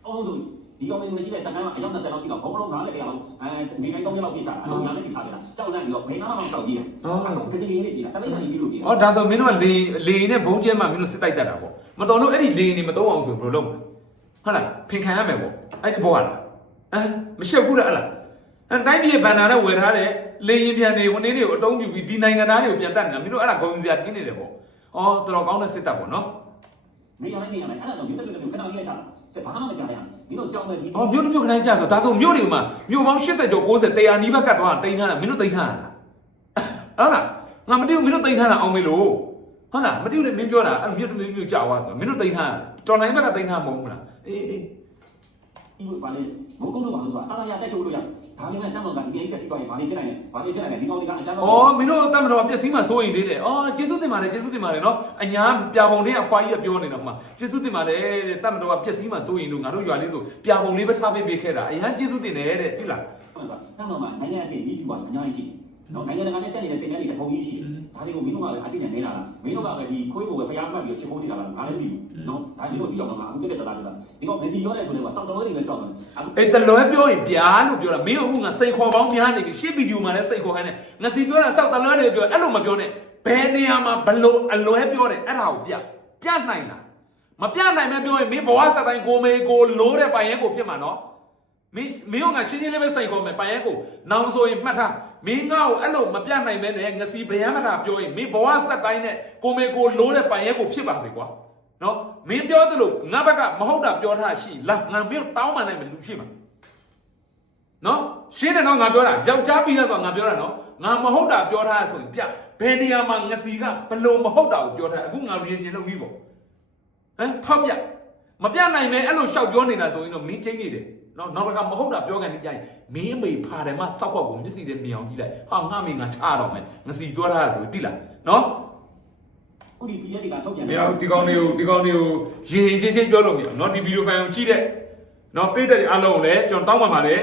အော်ဆိုဒီကောင်လေးမရှိတဲ့စကားမှာအယောက်20လောက်ရှိတော့ဘုံလုံးငါလည်းတရားလုံးအဲမိခိုင်း3ရက်လောက်ပြချတာအလုံးညာလည်းပြချပြတာကြောက်လိုက်ပြီးတော့ဘယ်နာမှမကြောက်ကြည့်ရအခုတကယ်ကြီးလေးပြတာတပိတ်ဆိုင်ပြီးလို့ပြ။အော်ဒါဆိုမင်းတို့ကလေလေနဲ့ဘုံကျဲမှမင်းတို့စစ်တိုက်တတ်တာပေါ့။မတော်လို့အဲ့ဒီလေနေမသုံးအောင်ဆိုဘယ်လိုလုပ်မလဲ။ဟုတ်လား။ဖင်ခံရမယ်ပေါ့။အဲ့ဒီဘောကလား။ ဟမ်မရှက်ဘူးလားအဲ့လား။အဲတိုင်းပြည်ဘန်နာနဲ့ဝယ်ထားတဲ့လေရင်ပြန်တွေဝန်နေတွေကိုအတုံးပြပြီးဒီနိုင်ငံသားတွေကိုပြန်တတ်နေတာမင်းတို့အဲ့ဒါဂုံစရာတင်းနေတယ်ပေါ့။အော်တော်တော်ကောင်းတဲ့စစ်တပ်ပေါ့နော်နေရနေရမယ်အဲ့ဒါဆိုမြို့တက်မြို့ခဏလေးရချတာဆက်ဘာမှမကြားရမင်းတို့ကြောက်မဲ့ဒီ။အော်မြို့တစ်မြို့ခတိုင်းကြာဆိုဒါဆိုမြို့တွေမှာမြို့ပေါင်း80ကျော်90 100နီးပါးကတ်တော့တိန်းထားတာမင်းတို့တိန်းထားတာ။ဟုတ်လား။ငါမတိဘူးမင်းတို့တိန်းထားတာအောင်မေလို့။ဟုတ်လားမတိဘူးလေမင်းပြောတာအဲ့မြို့တစ်မြို့မြို့ကြာသွားဆိုမင်းတို့တိန်းထားတာတော်လိုင်းဘက်ကတိန်းထားမဟုတ်ဘူးလား။အေးအေး ဒီဘာလဲဘုံကုန်းတို့ဘာလို့ဆိုတာတာရတက်ချိုးလို့ရဒါမှမဟုတ်တမ်းတော့ကဒီအိမ်ကစီတော့ဘာလေးဖြစ်နိုင်လဲဘာလေးဖြစ်နိုင်လဲဒီကောင်လေးကအကြမ်း။အော်မင်းတို့တတ်မတော်ပျက်စီးမှစိုးရင်သေးတယ်။အော်ကျေးဇူးတင်ပါတယ်ကျေးဇူးတင်ပါတယ်နော်။အညာပြာပုံလေးအဖွားကြီးကပြောနေတော့မှကျေးဇူးတင်ပါတယ်တဲ့တတ်မတော်ကပျက်စီးမှစိုးရင်လို့ငါတို့ရွာလေးဆိုပြာပုံလေးပဲထားပေးပေးခဲ့တာ။အညာကျေးဇူးတင်တယ်တဲ့သိလားဟုတ်ပါတမ်းတော့မှနိုင်ငံအစီအဒီဒီပါအများကြီးရှိ နော်နိုင်ငံတကာနဲ့တက်နေတဲ့တင်တဲ့တွေပုံကြီးရှိဒါတွေကိုမင်းတို့ကလည်းအတိနဲ့နေတာလားမင်းတို့ကပဲဒီခွေးကိုပဲဖျားမှတ်ပြီးချစ်ဖို့နေတာလားငါလည်းမသိဘူးနော်ဒါမျိုးပြီးတော့ငါအခုတက်တက်တာတာဒီကောင်မင်းဒီပြောတဲ့ဆိုတော့တောက်တော်တွေလည်းကြောက်တယ်အခု။အေးတလွဲပြောရင်ပြာလို့ပြောတာမင်းအခုငါစိတ်ခေါ်ပေါင်းများနေပြီရှေ့ဗီဒီယိုမှာလည်းစိတ်ခေါ်ခိုင်းတယ်။ငါစီပြောတာစောက်တလွဲတွေပြောအဲ့လိုမပြောနဲ့ဘယ်နေရာမှာဘလို့အလွဲပြောတယ်အဲ့ဒါကိုပြပြနိုင်လားမပြနိုင်မဲပြောရင်မင်းဘဝစတိုင်းကိုမေကိုလိုးတဲ့ပိုင်ရဲကိုဖြစ်မှာနော်။ မင်းမင်းကငါရှင်းရှင်းလေးပဲစိတ်ခေါ်မယ်ပိုင်ရဲကိုနောင်ဆိုရင်မှတ်ထားမင်းငါ့ကိုအဲ့လိုမပြနိုင်မဲနဲ့ငစီဗျမ်းမတာပြောရင်မင်းဘဝဆက်တိုင်းနဲ့ကိုမေကိုလိုးတဲ့ပိုင်ရဲကိုဖြစ်ပါစေကွာနော်မင်းပြောသလိုငါဘက်ကမဟုတ်တာပြောထားရှိလားငါမင်းတောင်းမှနိုင်မယ်လူရှိမှာနော်ရှင်းတယ်နော်ငါပြောတာယောက်ျားပြီးသားဆိုတာငါပြောတာနော်ငါမဟုတ်တာပြောထားဆိုရင်ပြဘယ်နေရာမှာငစီကဘလို့မဟုတ်တာကိုပြောထားအခုငါ reaction လုပ်ပြီးပေါ့ဟမ်ထောက်ပြမပြနိုင်မဲအဲ့လိုရှောက်ပြောနေတာဆိုရင်တော့မင်းချင်းနေတယ် နော်နောက်တစ်ခါမဟုတ်တာပြောကန်နေကြရင်မင်းအမေဖာတယ်မစောက်ခွက်ကိုမျက်စိနဲ့မြင်အောင်ကြည့်လိုက်ဟာငါမေငါချတော့မယ်ငစီပြောထားတာဆိုတိလားနော်ခုဒီပြည်ရဲ့ဒီကထုတ်ပြန်မရဘူးဒီကောင်တွေကိုဒီကောင်တွေကိုရင်ရင်ချင်းချင်းပြောလို့မရဘူးနော်ဒီဗီဒီယိုဖိုင်ကိုကြည့်တဲ့နော်ပေးတဲ့အားလုံးကိုလည်းကျွန်တော်တောင်းပန်ပါတယ်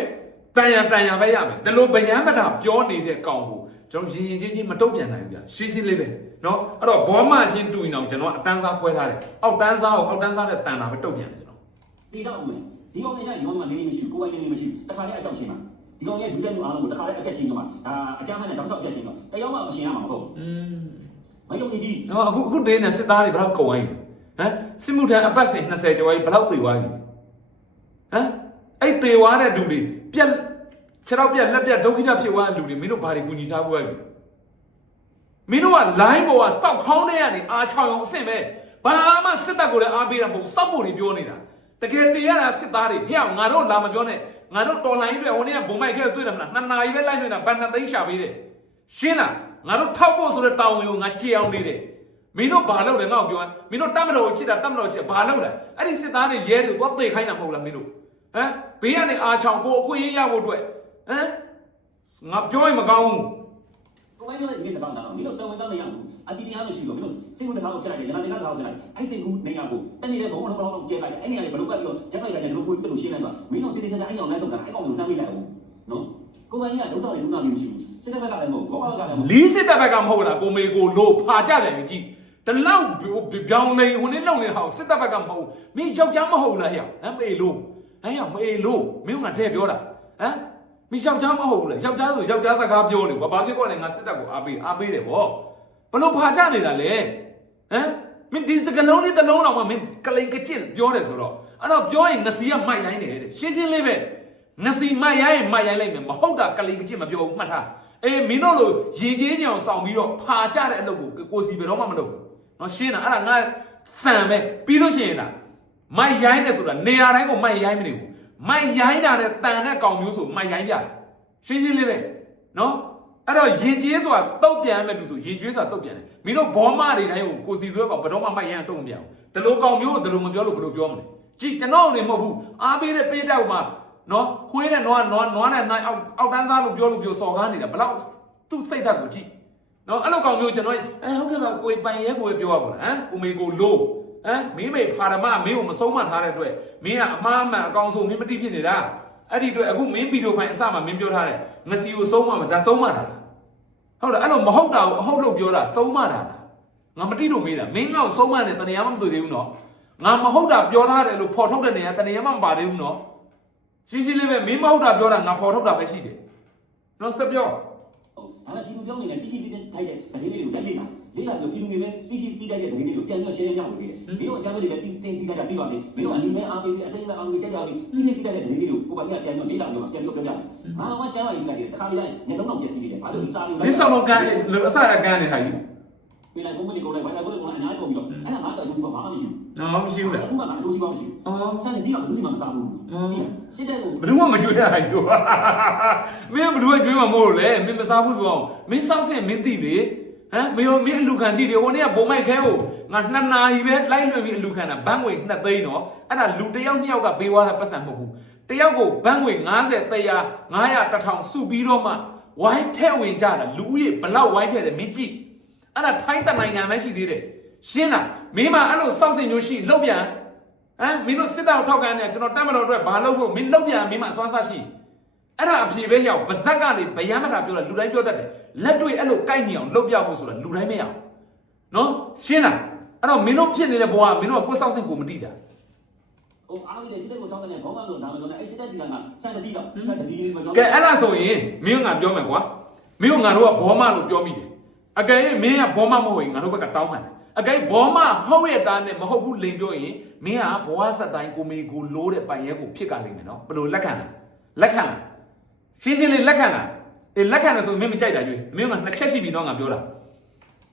တန်ရတန်ရပဲရမယ်ဒီလိုဗျမ်းမတာပြောနေတဲ့ကောင်ကိုကျွန်တော်ရင်ရင်ချင်းချင်းမတုံ့ပြန်နိုင်ဘူးဗျရှင်းရှင်းလေးပဲနော်အဲ့တော့ဘောမချင်းတူရင်အောင်ကျွန်တော်အတန်းစားဖွဲထားတယ်အောက်တန်းစားကိုအောက်တန်းစားနဲ့တန်တာပဲတုံ့ပြန်တယ်ကျွန်တော်ဒီတော့မယ် ဒီကောင်လေးကရောမှနေနေမရှိဘူးကိုယ်ကနေနေမရှိဘူးတခါလေးအကြောက်ရှင်းမှာဒီကောင်ရဲ့ဒုစရိုက်မှုအားလုံးကိုတခါလေးအကျက်ရှင်းကမှာဒါအကြမ်းမဲ့နဲ့တောက်ဆောက်အကျက်ရှင်းတော့တယောက်မှမရှင်းရမှာမဟုတ်อืมမယုံကြည်။နော်အခုအခုတင်းနေစစ်သားတွေဘယ်တော့ကုန်သွားပြီ။ဟမ်စစ်မှုထမ်းအပတ်စဉ်20ကျော်ကြီးဘယ်တော့သေသွားပြီ။ဟမ်အဲ့သေသွားတဲ့လူတွေပြက်ခြေတော့ပြက်လက်ပြက်ဒုက္ခိတဖြစ်သွားတဲ့လူတွေမင်းတို့ဘာတွေကူညီထားဖို့ရပြီ။မင်းတို့က line ပေါ်ကစောက်ခေါင်းထဲကနေအားချောင်းအောင်အဆင့်ပဲဘာမှစစ်တပ်ကိုလည်းအားပေးတာမဟုတ်စောက်ဖို့တွေပြောနေတာ တကယ်တေရတာစစ်သားတွေဖျက်ငါတို့လာမပြောနဲ့ငါတို့တော်လိုင်းတွေဟိုနေ့ကဘုံမိုက်ခဲတွေ့တယ်မလားနှစ်နာရီပဲလိုက်နေတာဘန်နှစ်သိန်းရှာပေးတယ်ရှင်းလားငါတို့ထောက်ဖို့ဆိုတဲ့တာဝန်ကိုငါကြေအောင်နေတယ်မင်းတို့ဘာလုပ်လဲငါ့ကိုပြောမင်းတို့တတ်မတော်ကိုချစ်တာတတ်မတော်ရှိဘာလုပ်လဲအဲ့ဒီစစ်သားတွေရဲတွေကိုသွားသိခိုင်းတာမဟုတ်လားမင်းတို့ဟမ်ဘေးကနေအားချောင်ကိုအခွင့်အရေးရဖို့အတွက်ဟမ်ငါပြောရင်မကောင်းဘူး ကိုမင်းတို့လည်းဒီနေ့တောင်းတာမင်းတို့တော်ဝင်တော့မရဘူးအတီတရားမရှိဘူးမင်းတို့စိတ်ဝင်တကားကိုဖြစ်လိုက်တယ်ညနေကတောင်းပြလိုက်အဲ့စိတ်ကူနေရကိုတနေ့တဲ့ဘုံဘုံဘုံကျဲလိုက်အဲ့နေရာလေးဘလို့ကပြောချက်လိုက်တယ်လို့ကိုယ်ပြလို့ရှင်းလိုက်ပါမင်းတို့တိတိကျကျအဲ့ကောင်လိုက်ဆုံးတာအဲ့ကောင်ကိုနှမ်းမိလိုက်အောင်နော်ကိုမကြီးကဒုက္ခတွေဒုက္ခတွေမရှိဘူးစိတ်ထဲကလည်းမဟုတ်ဘောကလည်းမဟုတ်လီးစစ်တပ်ဘက်ကမဟုတ်လားကိုမေကိုလို့ဖာကြတယ်ကြည့်တလောက်ပြောင်းနေဟိုနေ့လုံနေဟောစစ်တပ်ဘက်ကမဟုတ်မင်းယောက်ျားမဟုတ်လားဟဲ့ဟမ်မေလို့ဟမ်ရောက်မေလို့မင်းကတဲ့ပြောတာဟမ် မင်းယောက်ျားမဟုတ်ဘူးလေယောက်ျားဆိုယောက်ျားစကားပြောလေဘာဖြစ်ကောလဲငါစစ်တပ်ကိုအားပေးအားပေးတယ်ဗောဘလို့ဖာကြနေတာလဲဟမ်မင်းဒီစကလုံးလေးတစ်လုံးတော့မင်းကလိန်ကကျင့်ပြောတယ်ဆိုတော့အဲ့တော့ပြောရင်ငစီကမိုက်ရိုင်းတယ်တဲ့ရှင်းချင်းလေးပဲငစီမိုက်ရိုင်းရင်မိုက်ရိုင်းလိုက်မယ်မဟုတ်တာကလိန်ကကျင့်မပြောဘူးမှတ်ထားအေးမင်းတို့လိုရင်ကြီးညောင်ဆောင်ပြီးတော့ဖာကြတဲ့အလုပ်ကိုကိုစီဘယ်တော့မှမလုပ်ဘူး။နော်ရှင်းတာအဲ့ဒါငါစံပဲပြီးလို့ရှိရင်လားမိုက်ရိုင်းတယ်ဆိုတာနေရာတိုင်းကိုမိုက်ရိုင်းမနေဘူး။ မိုက်ရိုင်းတာနဲ့တန်တဲ့ကောင်မျိုးဆိုမိုက်ရိုင်းပြတယ်။ရှင်းရှင်းလေးပဲနော်အဲ့တော့ရင်ကြီးဆိုတာတုတ်ပြန်မဲ့သူဆိုရင်ကြီးဆိုတာတုတ်ပြန်တယ်။မင်းတို့ဘောမတွေတိုင်းကိုကိုစီဆွဲကောင်ဘယ်တော့မှမိုက်ရိုင်းတုံ့မပြဘူး။ဒီလိုကောင်မျိုးကိုဒီလိုမပြောလို့ဘယ်လိုပြောမလဲ။ကြည့်ကျွန်တော်နေမဟုတ်ဘူး။အားပေးတဲ့ပေးတဲ့ဥမှာနော်ခွေးတဲ့နွားနွားနွားနဲ့နိုင်အောက်အောက်တန်းစားလို့ပြောလို့ပြောစော်ကားနေတာဘလောက်သူ့စိတ်ဓာတ်ကိုကြည့်နော်အဲ့လိုကောင်မျိုးကျွန်တော်အဲဟုတ်ကဲ့ပါကိုယ်ပိုင်ရဲကိုယ်ပြောရပါလားဟမ်ကိုမေကိုလို့ ဟမ်မင်းမေဖာရမမင်းကိုမဆုံးမထားတဲ့အတွက်မင်းကအမှားအမှန်အကောင်ဆုံးမင်းမတိဖြစ်နေတာအဲ့ဒီအတွက်အခုမင်းဗီဒီယိုဖိုင်အစမှာမင်းပြောထားတယ်ငစီကိုဆုံးမမှာဒါဆုံးမတာလားဟုတ်တယ်အဲ့လိုမဟုတ်တာကိုအဟုတ်လို့ပြောတာဆုံးမတာလားငါမတိလို့မေးတာမင်းကတော့ဆုံးမတယ်တဏှာမှမတွေ့သေးဘူးနော်ငါမဟုတ်တာပြောထားတယ်လို့ဖော်ထုတ်တဲ့နေရာတဏှာမှမပါသေးဘူးနော်ရှင်းရှင်းလေးပဲမင်းမဟုတ်တာပြောတာငါဖော်ထုတ်တာပဲရှိတယ်။နော်စပြောအဲ့ဒါဒီလိုပြောနေတယ်တိတိတိထိုက်တဲ့တကယ်လေးတွေကိုတက်လေးလာ လေးလာပြီးပြည်သူတွေပဲတိတိတိတိုက်တဲ့တကယ်လေးတွေကိုပြန်ပြီးရှင်းရှင်းပြမှုတွေမင်းတို့အချမ်းတွေလည်းတင်းတင်းတိတိုက်တာပြီးပါလေမင်းတို့အနီးမဲ့အားပေးပြီးအစိမ့်မဲ့အောင်ကြီးတက်ကြပြီတိတိတိတိုက်တဲ့တကယ်လေးတွေကိုကိုပါကြီးကပြန်ပြီးလေးလာပြီးပြန်ပြီးပြောပြတယ်ငါတော့ချမ်းပါလိမ့်မယ်တခါလေးတိုင်းညလုံးတော့ပြည့်စည်နေတယ်ဘာလို့ဒီစားလို့မင်းဆောင်တော့ကန်လို့အစရကန်နေတာကြီးပြန်လိုက်ဘုံမဒီကိုလိုက်ဘာလဲဘုံကအများကြီးကုန်ပြီးတော့အဲ့ဒါငါတော့ဒီဘာမှမရှိဘူး။နော်မရှိဘူးလားအခုမှငါတို့ရှိပါမရှိဘူး။အော်ဆန်စီတော့ဘူးစီမှမစားဘူးစစ်တဲ့ကိုဘယ်သူမှမကြွေးရဟို။မင်းဘယ်သူကကြွေးမှာမဟုတ်လို့လေမင်းမစားဘူးဆိုအောင်မင်းစောက်စင်မင်းသိလေ ဟမ်မင်းမင်းအလူခံကြည့်တယ်ဟိုနေ့ကဘုံမိုက်ခဲကိုငါနှစ်နာရီပဲလိုက်လွှင့်ပြီးအလူခံတာဘန်းငွေ2သိန်းတော့အဲ့ဒါလူတစ်ယောက်နှစ်ယောက်ကပေးသွားတာပတ်စံမဟုတ်ဘူးတယောက်ကိုဘန်းငွေ90 100 900 1000စုပြီးတော့မှဝိုင်းထဲဝင်ကြတာလူဦးရေဘလောက်ဝိုင်းထဲတယ်မင်းကြည့်အဲ့ဒါထိုင်းတနိုင်ငံပဲရှိသေးတယ်ရှင်းလားမင်းမအဲ့လိုစောက်စင်မျိုးရှိလှုပ်ပြန်ဟမ်မင်းတို့စစ်တောက်ထောက်ကန်နေကျွန်တော်တတ်မတော်အတွက်ဘာလုပ်ဖို့မင်းလှုပ်ပြန်မင်းမအစွမ်းစားရှိ အဲ့ဒါအဖြေပဲရောက်ဗဇက်ကနေဗျမ်းမတာပြောတာလူတိုင်းပြောတတ်တယ်လက်တွေ့အဲ့လိုကိုက်နေအောင်လှုပ်ပြဖို့ဆိုတာလူတိုင်းမရအောင်နော်ရှင်းလားအဲ့တော့မင်းတို့ဖြစ်နေတဲ့ဘဝကမင်းတို့ကကိုယ်စောက်စင်ကိုမတိတာဟိုအားလေးစစ်တဲ့ကိုတောင်းတဲ့ဘောမလို့ဒါမှမဟုတ်အဲ့စစ်တဲ့စီကဆန်တစီတော့ဆန်တစီလေးမကြောကဲအဲ့ဒါဆိုရင်မင်းကငါပြောမယ်ကွာမင်းကငါတို့ကဘောမလို့ပြောမိတယ်အကယ်၍မင်းကဘောမမဟုတ်ရင်ငါတို့ဘက်ကတောင်းမှန်တယ်အကယ်ဘောမဟုတ်ရဲ့သားနဲ့မဟုတ်ဘူးလိန်ပြောရင်မင်းကဘဝဆက်တိုင်းကိုမေကိုလိုးတဲ့ပိုင်ရဲကိုဖြစ်ကလိမ့်မယ်နော်ဘယ်လိုလက်ခံလဲလက်ခံလား ရှင်းရှင်းလေးလက်ခံလားအေးလက်ခံတယ်ဆိုမင်းမကြိုက်တာကြွေးမင်းကနှစ်ချက်ရှိပြီတော့ငါပြောတာ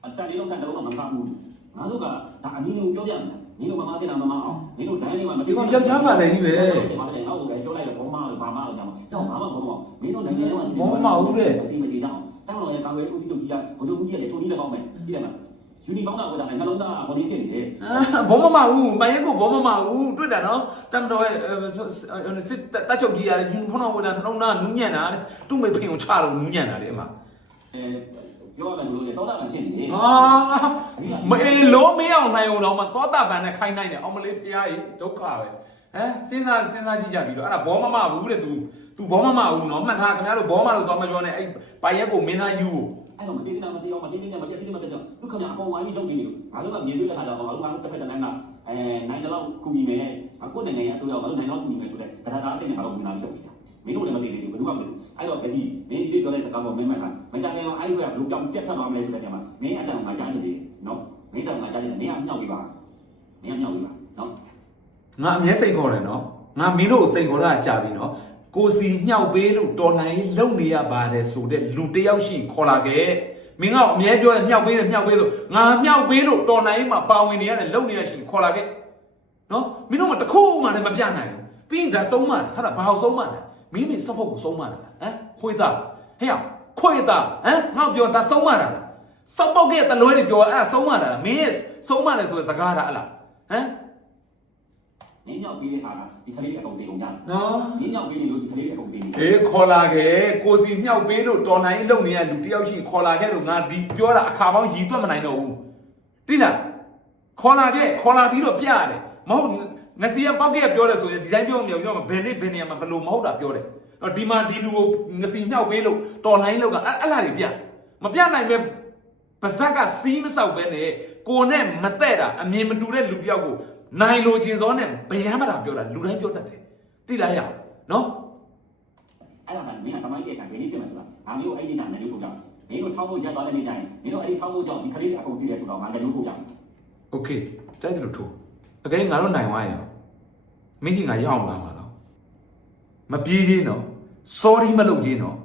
အချာလေးလုံးဆန်တော့မစားဘူးငါတို့ကဒါအနည်းငယ်ပြောပြမယ်မင်းတို့မမတင်တာမမအောင်မင်းတို့ဒိုင်းလေးမှာမဒီကောင်ယောက်ျားပါတယ်ကြီးပဲဒီမှာလည်းငါ့ကိုလည်းပြောလိုက်တော့ဘောမလို့ဘာမလို့ကြောင်းတော့ဘာမှမဟုတ်ဘူးမင်းတို့နိုင်ငံလုံးကဒီမတီတောင်းတောင်းတော့ရကာဝဲဦးစီးချုပ်ကြီးကဘုဒ္ဓကြီးကလည်းထုံကြီးလည်းကောင်းမယ်ကြည့်တယ်မ ယူနီဖောင်းကဟိုဒါနှလုံးသားဟိုဒီဖြစ်နေတယ်အာဘောမမဦးပိုင်ရဲကိုဘောမမဦးတွေ့တာနော်တမ်တော်ရဲ့စစ်တက်ချုပ်ကြီးရတယ်ယူဖုန်းတော်ဝတာထုံးနာနူးညံ့တာတဲ့သူ့မိဖင်ကိုချတော့နူးညံ့တာလေအမအဲပြောရတယ်လို့လေတောတာမှဖြစ်နေတယ်အာမအေးလုံးမင်းအောင်နိုင်အောင်တော့မသောတာပန်နဲ့ခိုင်းနိုင်တယ်အောင်မလေးဖရားကြီးဒုက္ခပဲဟမ်စဉ်းစားစဉ်းစားကြည့်ကြပြီတော့အဲ့ဒါဘောမမဘူးတဲ့ तू तू ဘောမမဘူးနော်မှတ်ထားခင်ဗျားတို့ဘောမလို့သွားမပြောနဲ့အဲ့ပိုင်ရဲကိုမင်းသားယူကို အဲ့တော့မတည်နေတာမတည်အောင်မတည်နေတာမတည်စီမတည်တော့ဒုက္ခများအကုန်ဝိုင်းပြီးလုပ်နေတယ်ငါတို့ကမြင်တွေ့တဲ့ခါကျတော့ငါတို့ကတစ်ဖက်တစ်နိုင်ငံအဲနိုင်တော့ကူညီမယ်အခုနိုင်ငံရဲ့အစိုးရကငါတို့နိုင်တော့ကူညီမယ်ဆိုတဲ့တခါသားစိတ်နဲ့ကတော့ဝင်လာဖြစ်ပြီမင်းတို့လည်းမသိသေးဘူးဘယ်သူမှမသိဘူးအဲ့တော့တကြီးမင်းဒီပြောတဲ့စကားပေါ်မင်းမှတ်တာမကြခင်အောင်အဲ့ဘက်ကဘလို့ကြောင်ပြတ်ထွက်သွားမလဲဆိုတဲ့ညမှာမင်းအတန်ငါကြားနေသေးတယ်နော်မင်းတန်ငါကြားနေတယ်မင်းကမြောက်ပြီပါမင်းကမြောက်ပြီပါနော်ငါအမြဲစိတ်ခေါ်တယ်နော်ငါမင်းတို့ကိုစိတ်ခေါ်တာကြာပြီနော် ကိုစီညှောက်ပေးလို့တော်လှန်ရေးလုပ်နေရပါတယ်ဆိုတဲ့လူတစ်ယောက်ရှိခေါ်လာခဲ့မင်းကအမြဲပြောတယ်ညှောက်ပေးတယ်ညှောက်ပေးဆိုငါညှောက်ပေးလို့တော်လှန်ရေးမှာပါဝင်နေရတယ်လုပ်နေရရှိခေါ်လာခဲ့နော်မင်းတို့ကတခုမှလည်းမပြနိုင်ဘူးပြီးရင်ဒါဆုံးမဟာဒါဘာလို့ဆုံးမလဲမင်းမင်းစဖို့ကိုဆုံးမလားဟမ်ခွေးသားဟဲ့ခွေးသားဟမ်ငါပြောဒါဆုံးမတာစောက်ပေါက်ကတလွဲတွေပြောအဲ့ဒါဆုံးမတာမင်းရဲ့ဆုံးမတယ်ဆိုတဲ့စကားတာအလားဟမ် မင်းမြောက်ပြီးတဲ့ခါကဒီကလေးအကုန်တည်ကုန်ကြတယ်နော်မင်းမြောက်ပြီးနေလို့ဒီကလေးအကုန်တည်နေအေးခေါ်လာခဲ့ကိုစီမြောက်ပေးလို့တော်နိုင်လုံနေရလူတယောက်ရှိခေါ်လာခဲ့လို့ငါဒီပြောတာအခါပေါင်းရည်သွက်မနိုင်တော့ဘူးတိလားခေါ်လာခဲ့ခေါ်လာပြီးတော့ပြရတယ်မဟုတ်ငစီရပေါက်ကပြောတယ်ဆိုရင်ဒီတိုင်းပြောမရဘူးပြောမှာဘယ်နေ့ဘယ်နေရာမှာဘယ်လိုမဟုတ်တာပြောတယ်တော့ဒီမှာဒီလူကိုငစီမြောက်ပေးလို့တော်နိုင်လို့ကအဲ့အဲ့လားတွေပြမပြနိုင်ပဲပါဇက်ကစီးမဆောက်ပဲနဲ့ကိုနဲ့မတဲ့တာအမြင်မတူတဲ့လူတယောက်ကို နိုင်လိုချင်စောနဲ့ဗျမ်းမတာပြောတာလူတိုင်းပြောတတ်တယ်တိလားရနော် အဲ့ဒါကမင်းကတမိုင်းတဲ့ကဘယ်နည်းပြင်မှာဆိုတာငါမျိုးအဲ့ဒီနာလည်းထုတ်ကြမင်းတို့ထောင်းဖို့ရက်သွားတဲ့နေ့တိုင်းမင်းတို့အဲ့ဒီထောင်းဖို့ကြောင့်ဒီကလေးအကုန်တည်တယ်ဆိုတော့ငါလည်းထုတ်ကြ โอเคကြိုက်တယ်လို့ထိုးအကယ်ငါတို့နိုင်သွားရင်မင်းကြီးငါရအောင်လာမှာနော်မပြေးသေးနော် sorry မလုပ်သေးနော်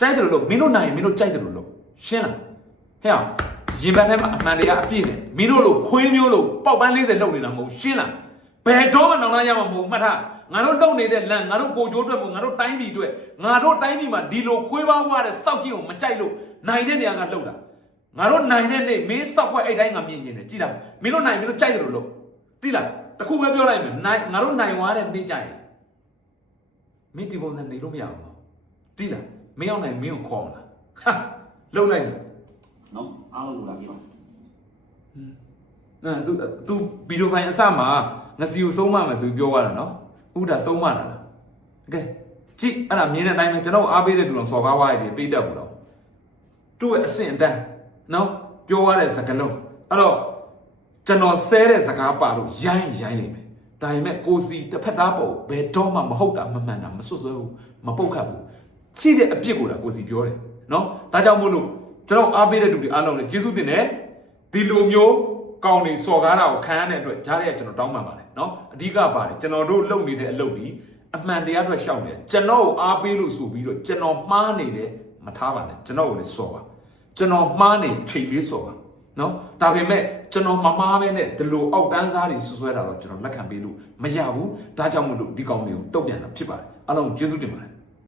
ကြိုက်တယ်လို့လုပ်မင်းတို့နိုင်ရင်မင်းတို့ကြိုက်တယ်လို့လုပ်ရှင်းလားဟဲ့အောင် ရင်ဘတ်ထဲမှာအမှန်တရားအပြည့်နဲ့မင်းတို့လို့ခွေးမျိုးလို့ပေါက်ပန်း40လုပ်နေတာမဟုတ်ရှင်းလားဘယ်တော့မှနောင်လာရမှာမဟုတ်မှတ်ထားငါတို့လုပ်နေတဲ့လမ်းငါတို့ကိုကြိုးအတွက်မဟုတ်ငါတို့တိုင်းပြည်အတွက်ငါတို့တိုင်းပြည်မှာဒီလိုခွေးပါးဝါတဲ့စောက်ကြီးကိုမကြိုက်လို့နိုင်တဲ့နေရာကလှုပ်တာငါတို့နိုင်တဲ့နေ့မင်းစောက်ခွက်အဲ့တိုင်းငါမြင်နေတယ်ကြည်လားမင်းတို့နိုင်မင်းတို့ကြိုက်တယ်လို့လုပ်တိလားတခုပဲပြောလိုက်မယ်နိုင်ငါတို့နိုင်သွားတဲ့နေ့ကြရင်မင်းဒီပုံစံနေလို့မရဘူးနော်တိလားမင်းရောက်နိုင်မင်းကိုခေါ်မလားဟာလှုပ်လိုက်တယ်နော် အားလုံးလိုလာပြီပါအဲသူသူဗီဒီယိုဖိုင်အစမှာငစီကိုဆုံးမမယ်ဆိုပြီးပြောသွားတာနော်ဥဒါဆုံးမတာလားကဲကြည့်အဲ့ဒါမြင်တဲ့အတိုင်းပဲကျွန်တော်အားပေးတဲ့သူတော်စော်ကားဝါးရည်ပေးတတ်ဘူးတော့သူ့ရဲ့အဆင့်အတန်းနော်ပြောရတဲ့စကားလုံးအဲ့တော့ကျွန်တော်ဆဲတဲ့စကားပါလို့ရိုင်းရိုင်းလိမ့်မယ်ဒါပေမဲ့ကိုစီတစ်ဖက်သားပေါ့ဘယ်တော့မှမဟုတ်တာမမှန်တာမစွတ်စွဲဘူးမပုတ်ခတ်ဘူးချိတဲ့အပြစ်ကိုလာကိုစီပြောတယ်နော်ဒါကြောင့်မို့လို့ ကျွန်တော်အားပေးတဲ့သူတွေအားလုံးလည်းကျေးဇူးတင်တယ်ဒီလိုမျိုးကောင်းနေစော်ကားတာကိုခံရတဲ့အတွက်ကြားတဲ့ကျွန်တော်တောင်းပန်ပါတယ်နော်အဓိကပါတယ်ကျွန်တော်တို့လုပ်နေတဲ့အလုပ်ဒီအမှန်တရားအတွက်ရှောက်နေတယ်ကျွန်တော်ကိုအားပေးလို့ဆိုပြီးတော့ကျွန်တော်မှားနေတယ်မထားပါနဲ့ကျွန်တော်ကိုလည်းစော်ပါကျွန်တော်မှားနေချိန်လေးစော်ပါနော်ဒါပေမဲ့ကျွန်တော်မမှားပဲနဲ့ဒီလိုအောက်တန်းစားတွေဆွဆွဲတာတော့ကျွန်တော်လက်ခံပေးလို့မရဘူးဒါကြောင့်မို့လို့ဒီကောင်တွေကိုတုတ်ပြန်တာဖြစ်ပါတယ်အားလုံးကျေးဇူးတင်ပါတယ်